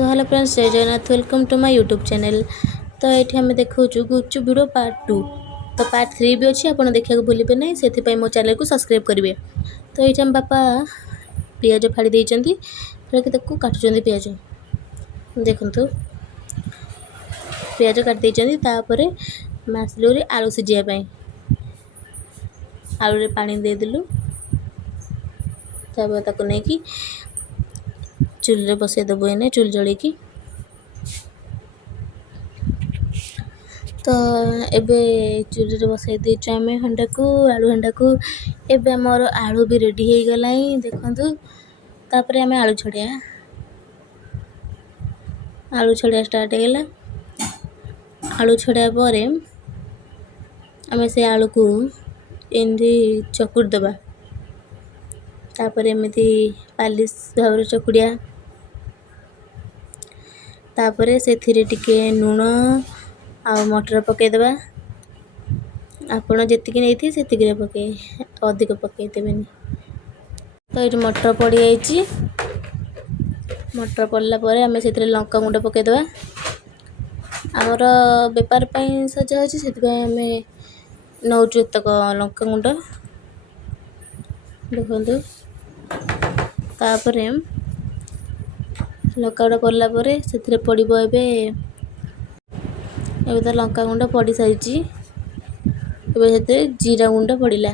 सो hello friends, जय Jagannath, welcome to my YouTube channel. तो ये आम देखा गुपचुप भिडियो पार्ट 2। तो पार्ट 3 भी अच्छी, आप देखा भूलें ना, से मो चैनल को सब्सक्राइब करेंगे। तो ये आम बापा पियाज फाड़ी देती काटुच्च पियाज देखु पियाज काटी देपर आसलू आलू सीझापी आलू पानी देदेलु ताको नहीं चूल्हे बसईदेबू एने चूल जलिकी। तो एबे चूल्हे बसई देचु आम हंडा को आलू हंडा को। एबे आमर आलू भी रेडी हो गला देखु। तापर आम आलू छड़िया स्टार्ट होगा। आलू छड़िया पर आम से आलू को एमती चकुड़ दबा तापर एमती पालिश भाव चकुड़िया तापर से टिके लुण आ मटर पकईदेवा। आपड़ जी नहीं से पकई अधिक पकईदेवेनि। तो ये मटर पड़ जाइए। मटर पड़ला आम से लंका गुंड पकईदेवा। आमर बेपार सजा से आम नौचु एतक लंका गुंड देखु। तापर लंका गुंड पड़ला से पड़ो एबे तो लंका गुंड पड़ सारी। से जीरा गुंड पड़ा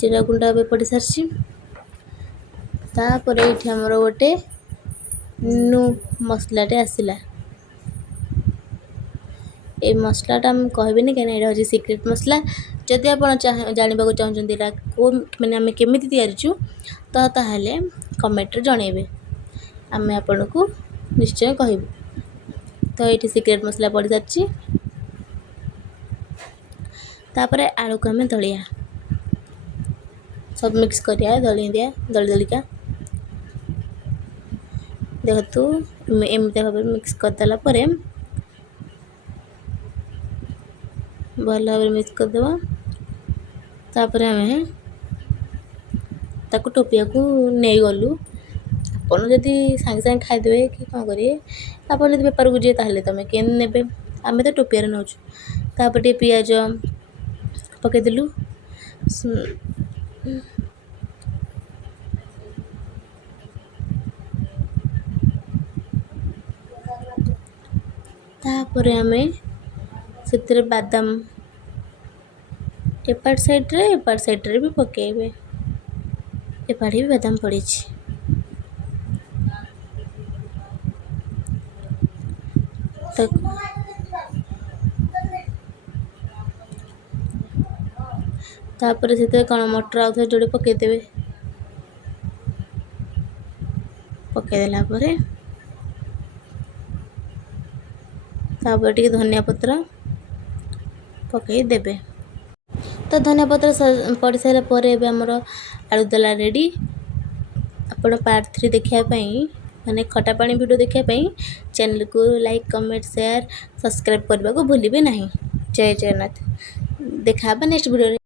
जीरा गुंड ए पड़ सारी। तापर ये आमर गोटे नू मसलाटे आसला। ये मसलाटा कहबेनि कहीं ये सिक्रेट मसला। जदि आप जानवा चाहते मैंने आम केमी तैयारीचु तो ताहले कमेंट जनइबे, आम आपण को निश्चय कहबू। तो ये सिक्रेट मसला पड़ सारी। तापर आलू को आम दलिया सब मिक्स करिया दली दिया दलिका देखु एमती भाव मिक्स करदेला भल भाव मिक्स करदेव। तापर आम ताकू टोपिया को नहीं गलु। आपड़ जदि सांगे सांगे खाईदे कि कौन करेंगे, आप बेपार को जी तुम के ने आम तो टोपिया नौचु। तापर टे पियाज पकईदेलु तापर आम से बादाम एपाट साइड्रे भी पकईबे। एपाटे भी बादाम पड़ी। तापर से कौन मटर आउ थे जोड़े पकईदेवे। पकईदेला तापर टिके धनिया पत्र पकईदेवे। तो धनिया पत्र पड़ सारापर आमर आलू दला रेडी। आप पार्ट 3 देखापी माने खटा पानी वीडियो देखापी चैनल को लाइक कमेंट शेयर सब्सक्राइब करने को भूलिए नहीं। जय जगन्नाथ। देखा नेक्स्ट वीडियो।